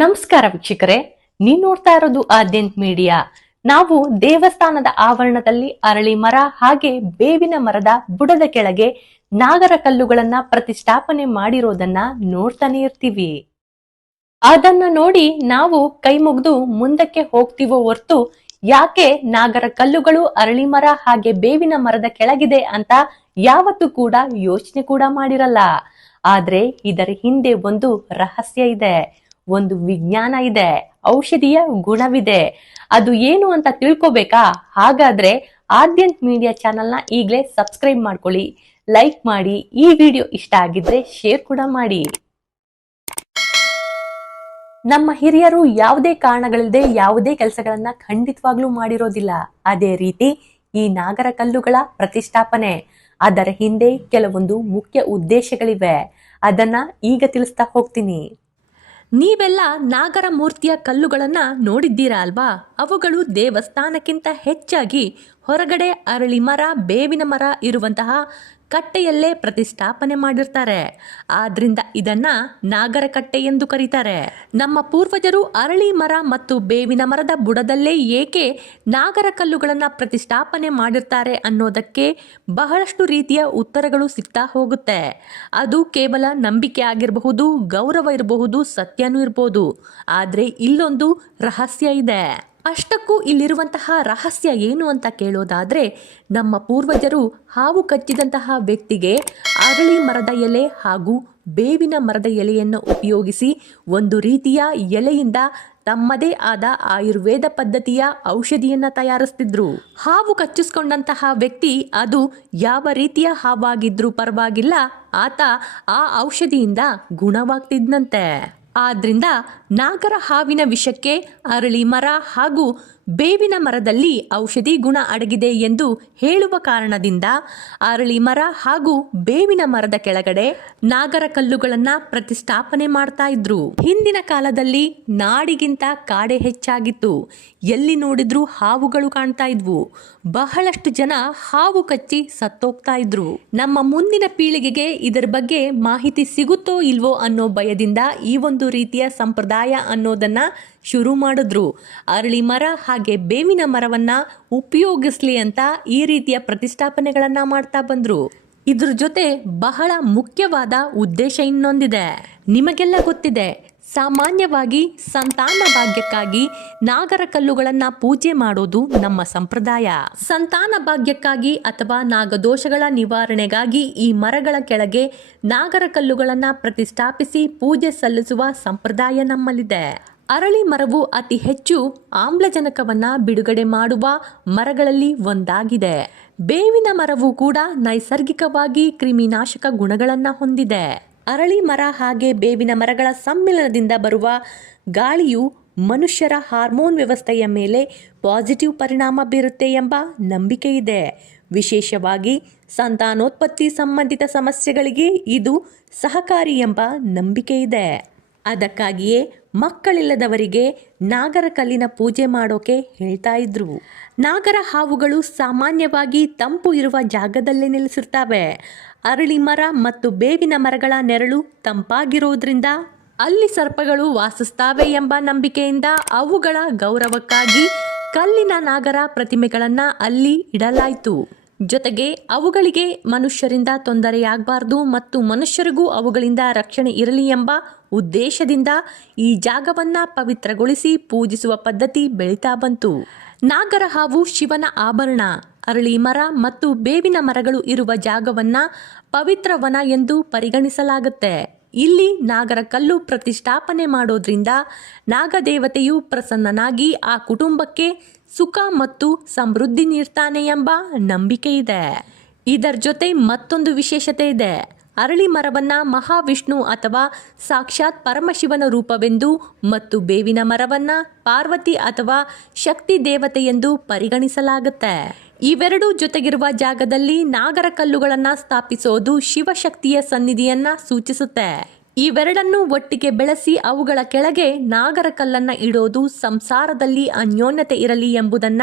ನಮಸ್ಕಾರ ವೀಕ್ಷಕರೇ, ನೀವು ನೋಡ್ತಾ ಇರೋದು ಆದ್ಯಂತ್ ಮೀಡಿಯಾ. ನಾವು ದೇವಸ್ಥಾನದ ಆವರಣದಲ್ಲಿ ಅರಳಿ ಮರ ಹಾಗೆ ಬೇವಿನ ಮರದ ಬುಡದ ಕೆಳಗೆ ನಾಗರ ಕಲ್ಲುಗಳನ್ನ ಪ್ರತಿಷ್ಠಾಪನೆ ಮಾಡಿರೋದನ್ನ ನೋಡ್ತಾನೆ ಇರ್ತೀವಿ. ಅದನ್ನ ನೋಡಿ ನಾವು ಕೈ ಮುಗಿದು ಮುಂದಕ್ಕೆ ಹೋಗ್ತೀವೋ ಹೊರ್ತು ಯಾಕೆ ನಾಗರ ಕಲ್ಲುಗಳು ಅರಳಿ ಮರ ಹಾಗೆ ಬೇವಿನ ಮರದ ಕೆಳಗಿದೆ ಅಂತ ಯಾವತ್ತೂ ಕೂಡ ಯೋಚನೆ ಕೂಡ ಮಾಡಿರಲ್ಲ. ಆದ್ರೆ ಇದರ ಹಿಂದೆ ಒಂದು ರಹಸ್ಯ ಇದೆ, ಒಂದು ವಿಜ್ಞಾನ ಇದೆ, ಔಷಧಿಯ ಗುಣವಿದೆ. ಅದು ಏನು ಅಂತ ತಿಳ್ಕೊಬೇಕಾ? ಹಾಗಾದ್ರೆ ಆದ್ಯಂತ್ ಮೀಡಿಯಾ ಚಾನೆಲ್ನ ಈಗಲೇ ಸಬ್ಸ್ಕ್ರೈಬ್ ಮಾಡ್ಕೊಳ್ಳಿ, ಲೈಕ್ ಮಾಡಿ, ಈ ವಿಡಿಯೋ ಇಷ್ಟ ಆಗಿದ್ರೆ ಶೇರ್ ಕೂಡ ಮಾಡಿ. ನಮ್ಮ ಹಿರಿಯರು ಯಾವುದೇ ಕಾರಣಗಳಿಲ್ಲದೆ ಯಾವುದೇ ಕೆಲಸಗಳನ್ನ ಖಂಡಿತವಾಗ್ಲೂ ಮಾಡಿರೋದಿಲ್ಲ. ಅದೇ ರೀತಿ ಈ ನಾಗರ ಕಲ್ಲುಗಳ ಪ್ರತಿಷ್ಠಾಪನೆ, ಅದರ ಹಿಂದೆ ಕೆಲವೊಂದು ಮುಖ್ಯ ಉದ್ದೇಶಗಳಿವೆ. ಅದನ್ನ ಈಗ ತಿಳಿಸ್ತಾ ಹೋಗ್ತೀನಿ. ನೀವೆಲ್ಲ ನಾಗರ ಮೂರ್ತಿಯ ಕಲ್ಲುಗಳನ್ನ ನೋಡಿದ್ದೀರಾ ಅಲ್ವಾ? ಅವುಗಳು ದೇವಸ್ಥಾನಕ್ಕಿಂತ ಹೆಚ್ಚಾಗಿ ಹೊರಗಡೆ ಅರಳಿ ಮರ, ಬೇವಿನ ಮರ ಇರುವಂತಹ ಕಟ್ಟೆಯಲ್ಲೇ ಪ್ರತಿಷ್ಠಾಪನೆ ಮಾಡಿರ್ತಾರೆ. ಆದ್ರಿಂದ ಇದನ್ನ ನಾಗರ ಕಟ್ಟೆ ಎಂದು ಕರೀತಾರೆ. ನಮ್ಮ ಪೂರ್ವಜರು ಅರಳಿ ಮರ ಮತ್ತು ಬೇವಿನ ಮರದ ಬುಡದಲ್ಲೇ ಏಕೆ ನಾಗರ ಕಲ್ಲುಗಳನ್ನ ಪ್ರತಿಷ್ಠಾಪನೆ ಮಾಡಿರ್ತಾರೆ ಅನ್ನೋದಕ್ಕೆ ಬಹಳಷ್ಟು ರೀತಿಯ ಉತ್ತರಗಳು ಸಿಗ್ತಾ ಹೋಗುತ್ತೆ. ಅದು ಕೇವಲ ನಂಬಿಕೆ ಆಗಿರಬಹುದು, ಗೌರವ ಇರಬಹುದು, ಸತ್ಯನೂ ಇರಬಹುದು. ಆದ್ರೆ ಇಲ್ಲೊಂದು ರಹಸ್ಯ ಇದೆ. ಅಷ್ಟಕ್ಕೂ ಇಲ್ಲಿರುವಂತಹ ರಹಸ್ಯ ಏನು ಅಂತ ಕೇಳೋದಾದ್ರೆ, ನಮ್ಮ ಪೂರ್ವಜರು ಹಾವು ಕಚ್ಚಿದಂತಹ ವ್ಯಕ್ತಿಗೆ ಅರಳಿ ಮರದ ಎಲೆ ಹಾಗೂ ಬೇವಿನ ಮರದ ಎಲೆಯನ್ನು ಉಪಯೋಗಿಸಿ ಒಂದು ರೀತಿಯ ಎಲೆಯಿಂದ ತಮ್ಮದೇ ಆದ ಆಯುರ್ವೇದ ಪದ್ಧತಿಯ ಔಷಧಿಯನ್ನ ತಯಾರಿಸ್ತಿದ್ರು. ಹಾವು ಕಚ್ಚಿಸ್ಕೊಂಡಂತಹ ವ್ಯಕ್ತಿ ಅದು ಯಾವ ರೀತಿಯ ಹಾವಾಗಿದ್ರೂ ಪರವಾಗಿಲ್ಲ, ಆತ ಆ ಔಷಧಿಯಿಂದ ಗುಣವಾಗ್ತಿದ್ನಂತೆ. ಆದ್ರಿಂದ ನಾಗರ ಹಾವಿನ ವಿಷಕ್ಕೆ ಅರಳಿ ಮರ ಹಾಗೂ ಬೇವಿನ ಮರದಲ್ಲಿ ಔಷಧಿ ಗುಣ ಅಡಗಿದೆ ಎಂದು ಹೇಳುವ ಕಾರಣದಿಂದ ಅರಳಿ ಮರ ಹಾಗೂ ಬೇವಿನ ಮರದ ಕೆಳಗಡೆ ನಾಗರ ಕಲ್ಲುಗಳನ್ನ ಪ್ರತಿಷ್ಠಾಪನೆ ಮಾಡ್ತಾ ಇದ್ರು. ಹಿಂದಿನ ಕಾಲದಲ್ಲಿ ನಾಡಿಗಿಂತ ಕಾಡೆ ಹೆಚ್ಚಾಗಿತ್ತು. ಎಲ್ಲಿ ನೋಡಿದ್ರು ಹಾವುಗಳು ಕಾಣ್ತಾ ಇದ್ವು. ಬಹಳಷ್ಟು ಜನ ಹಾವು ಕಚ್ಚಿ ಸತ್ತೋಗ್ತಾ ಇದ್ರು. ನಮ್ಮ ಮುಂದಿನ ಪೀಳಿಗೆಗೆ ಇದರ ಬಗ್ಗೆ ಮಾಹಿತಿ ಸಿಗುತ್ತೋ ಇಲ್ವೋ ಅನ್ನೋ ಭಯದಿಂದ ಈ ಒಂದು ರೀತಿಯ ಸಂಪ್ರದಾಯ ಅನ್ನೋದನ್ನ ಶುರು ಮಾಡಿದ್ರು. ಅರಳಿ ಮರ ಹಾಗೆ ಬೇವಿನ ಮರವನ್ನ ಉಪಯೋಗಿಸ್ಲಿ ಅಂತ ಈ ರೀತಿಯ ಪ್ರತಿಷ್ಠಾಪನೆಗಳನ್ನ ಮಾಡ್ತಾ ಬಂದ್ರು. ಇದ್ರ ಜೊತೆ ಬಹಳ ಮುಖ್ಯವಾದ ಉದ್ದೇಶ ಇನ್ನೊಂದಿದೆ. ನಿಮಗೆಲ್ಲ ಗೊತ್ತಿದೆ, ಸಾಮಾನ್ಯವಾಗಿ ಸಂತಾನ ಭಾಗ್ಯಕ್ಕಾಗಿ ನಾಗರ ಕಲ್ಲುಗಳನ್ನ ಪೂಜೆ ಮಾಡೋದು ನಮ್ಮ ಸಂಪ್ರದಾಯ. ಸಂತಾನ ಭಾಗ್ಯಕ್ಕಾಗಿ ಅಥವಾ ನಾಗದೋಷಗಳ ನಿವಾರಣೆಗಾಗಿ ಈ ಮರಗಳ ಕೆಳಗೆ ನಾಗರ ಕಲ್ಲುಗಳನ್ನ ಪ್ರತಿಷ್ಠಾಪಿಸಿ ಪೂಜೆ ಸಲ್ಲಿಸುವ ಸಂಪ್ರದಾಯ ನಮ್ಮಲ್ಲಿದೆ. ಅರಳಿ ಮರವು ಅತಿ ಹೆಚ್ಚು ಆಮ್ಲಜನಕವನ್ನ ಬಿಡುಗಡೆ ಮಾಡುವ ಮರಗಳಲ್ಲಿ ಒಂದಾಗಿದೆ. ಬೇವಿನ ಮರವು ಕೂಡ ನೈಸರ್ಗಿಕವಾಗಿ ಕ್ರಿಮಿನಾಶಕ ಗುಣಗಳನ್ನ ಹೊಂದಿದೆ. ಅರಳಿ ಮರ ಹಾಗೆ ಬೇವಿನ ಮರಗಳ ಸಮ್ಮಿಲನದಿಂದ ಬರುವ ಗಾಳಿಯು ಮನುಷ್ಯರ ಹಾರ್ಮೋನ್ ವ್ಯವಸ್ಥೆಯ ಮೇಲೆ ಪಾಸಿಟಿವ್ ಪರಿಣಾಮ ಬೀರುತ್ತೆ ಎಂಬ ನಂಬಿಕೆ ಇದೆ. ವಿಶೇಷವಾಗಿ ಸಂತಾನೋತ್ಪತ್ತಿ ಸಂಬಂಧಿತ ಸಮಸ್ಯೆಗಳಿಗೆ ಇದು ಸಹಕಾರಿ ಎಂಬ ನಂಬಿಕೆ ಇದೆ. ಅದಕ್ಕಾಗಿಯೇ ಮಕ್ಕಳಿಲ್ಲದವರಿಗೆ ನಾಗರ ಕಲ್ಲಿನ ಪೂಜೆ ಮಾಡೋಕೆ ಹೇಳ್ತಾ ಇದ್ರು. ನಾಗರ ಹಾವುಗಳು ಸಾಮಾನ್ಯವಾಗಿ ತಂಪು ಇರುವ ಜಾಗದಲ್ಲೇ ನೆಲೆಸಿರ್ತವೆ. ಅರಳಿ ಮರ ಮತ್ತು ಬೇವಿನ ಮರಗಳ ನೆರಳು ತಂಪಾಗಿರೋದ್ರಿಂದ ಅಲ್ಲಿ ಸರ್ಪಗಳು ವಾಸಿಸ್ತಾವೆ ಎಂಬ ನಂಬಿಕೆಯಿಂದ ಅವುಗಳ ಗೌರವಕ್ಕಾಗಿ ಕಲ್ಲಿನ ನಾಗರ ಪ್ರತಿಮೆಗಳನ್ನ ಅಲ್ಲಿ ಇಡಲಾಯಿತು. ಜೊತೆಗೆ ಅವುಗಳಿಗೆ ಮನುಷ್ಯರಿಂದ ತೊಂದರೆಯಾಗಬಾರ್ದು ಮತ್ತು ಮನುಷ್ಯರಿಗೂ ಅವುಗಳಿಂದ ರಕ್ಷಣೆ ಇರಲಿ ಎಂಬ ಉದ್ದೇಶದಿಂದ ಈ ಜಾಗವನ್ನ ಪವಿತ್ರಗೊಳಿಸಿ ಪೂಜಿಸುವ ಪದ್ಧತಿ ಬೆಳೀತಾ ಬಂತು. ನಾಗರ ಹಾವು ಶಿವನ ಆಭರಣ. ಅರಳಿ ಮರ ಮತ್ತು ಬೇವಿನ ಮರಗಳು ಇರುವ ಜಾಗವನ್ನ ಪವಿತ್ರ ವನ ಎಂದು ಪರಿಗಣಿಸಲಾಗುತ್ತೆ. ಇಲ್ಲಿ ನಾಗರ ಕಲ್ಲು ಪ್ರತಿಷ್ಠಾಪನೆ ಮಾಡೋದ್ರಿಂದ ನಾಗದೇವತೆಯು ಪ್ರಸನ್ನನಾಗಿ ಆ ಕುಟುಂಬಕ್ಕೆ ಸುಖ ಮತ್ತು ಸಮೃದ್ಧಿ ನೀಡ್ತಾನೆ ಎಂಬ ನಂಬಿಕೆ ಇದೆ. ಇದರ ಜೊತೆ ಮತ್ತೊಂದು ವಿಶೇಷತೆ ಇದೆ. ಅರಳಿ ಮರವನ್ನ ಮಹಾವಿಷ್ಣು ಅಥವಾ ಸಾಕ್ಷಾತ್ ಪರಮಶಿವನ ರೂಪವೆಂದು ಮತ್ತು ಬೇವಿನ ಮರವನ್ನ ಪಾರ್ವತಿ ಅಥವಾ ಶಕ್ತಿ ದೇವತೆ ಎಂದು ಪರಿಗಣಿಸಲಾಗುತ್ತೆ. ಇವೆರಡೂ ಜೊತೆಗಿರುವ ಜಾಗದಲ್ಲಿ ನಾಗರ ಕಲ್ಲುಗಳನ್ನ ಸ್ಥಾಪಿಸೋದು ಶಿವಶಕ್ತಿಯ ಸನ್ನಿಧಿಯನ್ನ ಸೂಚಿಸುತ್ತೆ. ಇವೆರಡನ್ನು ಒಟ್ಟಿಗೆ ಬೆಳೆಸಿ ಅವುಗಳ ಕೆಳಗೆ ನಾಗರ ಕಲ್ಲನ್ನ ಇಡೋದು ಸಂಸಾರದಲ್ಲಿ ಅನ್ಯೋನ್ಯತೆ ಇರಲಿ ಎಂಬುದನ್ನ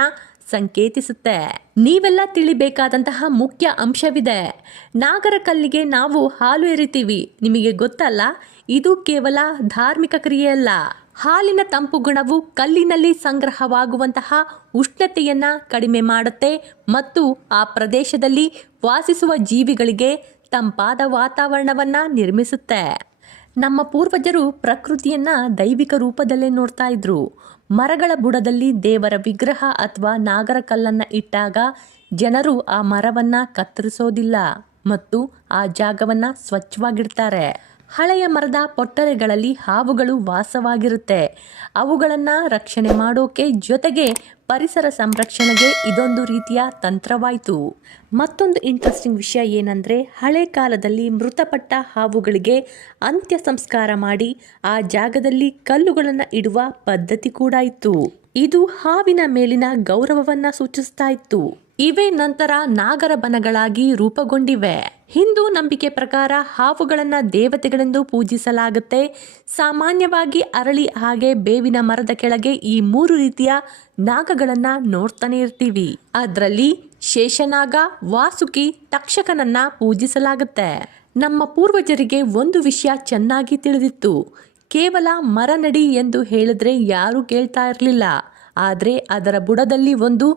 ಸಂಕೇತಿಸುತ್ತೆ. ನೀವೆಲ್ಲ ತಿಳಿಬೇಕಾದಂತಹ ಮುಖ್ಯ ಅಂಶವಿದೆ. ನಾಗರ ಕಲ್ಲಿಗೆ ನಾವು ಹಾಲು ಎರಿತೀವಿ, ನಿಮಗೆ ಗೊತ್ತಲ್ಲ? ಇದು ಕೇವಲ ಧಾರ್ಮಿಕ ಕ್ರಿಯೆಯಲ್ಲ, ಹಾಲಿನ ತಂಪು ಗುಣವು ಕಲ್ಲಿನಲ್ಲಿ ಸಂಗ್ರಹವಾಗುವಂತಹ ಉಷ್ಣತೆಯನ್ನ ಕಡಿಮೆ ಮಾಡುತ್ತೆ ಮತ್ತು ಆ ಪ್ರದೇಶದಲ್ಲಿ ವಾಸಿಸುವ ಜೀವಿಗಳಿಗೆ ತಂಪಾದ ವಾತಾವರಣವನ್ನ ನಿರ್ಮಿಸುತ್ತೆ. ನಮ್ಮ ಪೂರ್ವಜರು ಪ್ರಕೃತಿಯನ್ನ ದೈವಿಕ ರೂಪದಲ್ಲೇ ನೋಡ್ತಾ ಇದ್ರು. ಮರಗಳ ಬುಡದಲ್ಲಿ ದೇವರ ವಿಗ್ರಹ ಅಥವಾ ನಾಗರ ಕಲ್ಲನ್ನ ಇಟ್ಟಾಗ ಜನರು ಆ ಮರವನ್ನ ಕತ್ತರಿಸೋದಿಲ್ಲ ಮತ್ತು ಆ ಜಾಗವನ್ನ ಸ್ವಚ್ಛವಾಗಿಡ್ತಾರೆ. ಹಳೆಯ ಮರದ ಪೊಟ್ಟರೆಗಳಲ್ಲಿ ಹಾವುಗಳು ವಾಸವಾಗಿರುತ್ತೆ. ಅವುಗಳನ್ನು ರಕ್ಷಣೆ ಮಾಡೋಕೆ ಜೊತೆಗೆ ಪರಿಸರ ಸಂರಕ್ಷಣೆಗೆ ಇದೊಂದು ರೀತಿಯ ತಂತ್ರವಾಯಿತು. ಮತ್ತೊಂದು ಇಂಟ್ರೆಸ್ಟಿಂಗ್ ವಿಷಯ ಏನಂದರೆ, ಹಳೆ ಕಾಲದಲ್ಲಿ ಮೃತಪಟ್ಟ ಹಾವುಗಳಿಗೆ ಅಂತ್ಯ ಸಂಸ್ಕಾರ ಮಾಡಿ ಆ ಜಾಗದಲ್ಲಿ ಕಲ್ಲುಗಳನ್ನು ಇಡುವ ಪದ್ಧತಿ ಕೂಡ ಇತ್ತು. ಇದು ಹಾವಿನ ಮೇಲಿನ ಗೌರವವನ್ನ ಸೂಚಿಸ್ತಾ ಇತ್ತು. ಇವೇ ನಂತರ ನಾಗರ ಬನಗಳಾಗಿ ರೂಪುಗೊಂಡಿವೆ. ಹಿಂದೂ ನಂಬಿಕೆ ಪ್ರಕಾರ ಹಾವುಗಳನ್ನ ದೇವತೆಗಳೆಂದು ಪೂಜಿಸಲಾಗುತ್ತೆ. ಸಾಮಾನ್ಯವಾಗಿ ಅರಳಿ ಹಾಗೆ ಬೇವಿನ ಮರದ ಕೆಳಗೆ ಈ 3 ರೀತಿಯ ನಾಗಗಳನ್ನ ನೋಡ್ತಾನೆ ಇರ್ತೀವಿ. ಅದರಲ್ಲಿ ಶೇಷನಾಗ, ವಾಸುಕಿ, ತಕ್ಷಕನನ್ನ ಪೂಜಿಸಲಾಗುತ್ತೆ. ನಮ್ಮ ಪೂರ್ವಜರಿಗೆ ಒಂದು ವಿಷಯ ಚೆನ್ನಾಗಿ ತಿಳಿದಿತ್ತು. ಕೇವಲ ಮರ ನಡಿ ಎಂದು ಹೇಳಿದ್ರೆ ಯಾರೂ ಕೇಳ್ತಾ ಇರಲಿಲ್ಲ. ಆದರೆ ಅದರ ಬುಡದಲ್ಲಿ ಒಂದು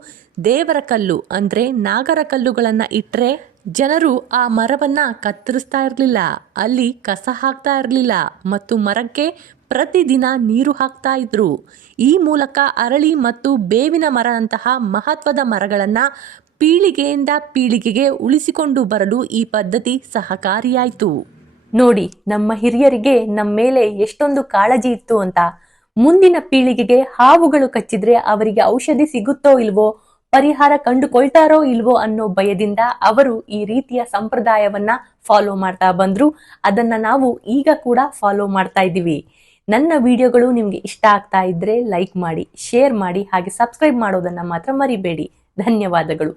ದೇವರ ಕಲ್ಲು ಅಂದ್ರೆ ನಾಗರ ಕಲ್ಲುಗಳನ್ನು ಇಟ್ಟರೆ ಜನರು ಆ ಮರವನ್ನ ಕತ್ತರಿಸ್ತಾ ಇರಲಿಲ್ಲ, ಅಲ್ಲಿ ಕಸ ಹಾಕ್ತಾ ಇರಲಿಲ್ಲ ಮತ್ತು ಮರಕ್ಕೆ ಪ್ರತಿದಿನ ನೀರು ಹಾಕ್ತಾ ಇದ್ರು. ಈ ಮೂಲಕ ಅರಳಿ ಮತ್ತು ಬೇವಿನ ಮರ ಅಂತಹ ಮಹತ್ವದ ಮರಗಳನ್ನ ಪೀಳಿಗೆಯಿಂದ ಪೀಳಿಗೆಗೆ ಉಳಿಸಿಕೊಂಡು ಬರಲು ಈ ಪದ್ಧತಿ ಸಹಕಾರಿಯಾಯಿತು. ನೋಡಿ, ನಮ್ಮ ಹಿರಿಯರಿಗೆ ನಮ್ಮ ಮೇಲೆ ಎಷ್ಟೊಂದು ಕಾಳಜಿ ಇತ್ತು ಅಂತ. ಮುಂದಿನ ಪೀಳಿಗೆಗೆ ಹಾವುಗಳು ಕಚ್ಚಿದ್ರೆ ಅವರಿಗೆ ಔಷಧಿ ಸಿಗುತ್ತೋ ಇಲ್ವೋ, ಪರಿಹಾರ ಕಂಡುಕೊಳ್ತಾರೋ ಇಲ್ವೋ ಅನ್ನೋ ಭಯದಿಂದ ಅವರು ಈ ರೀತಿಯ ಸಂಪ್ರದಾಯವನ್ನ ಫಾಲೋ ಮಾಡ್ತಾ ಬಂದ್ರು. ಅದನ್ನ ನಾವು ಈಗ ಕೂಡ ಫಾಲೋ ಮಾಡ್ತಾ ಇದ್ದೀವಿ. ನನ್ನ ವಿಡಿಯೋಗಳು ನಿಮ್ಗೆ ಇಷ್ಟ ಆಗ್ತಾ ಇದ್ರೆ ಲೈಕ್ ಮಾಡಿ, ಶೇರ್ ಮಾಡಿ, ಹಾಗೆ ಸಬ್ಸ್ಕ್ರೈಬ್ ಮಾಡೋದನ್ನ ಮಾತ್ರ ಮರಿಬೇಡಿ. ಧನ್ಯವಾದಗಳು.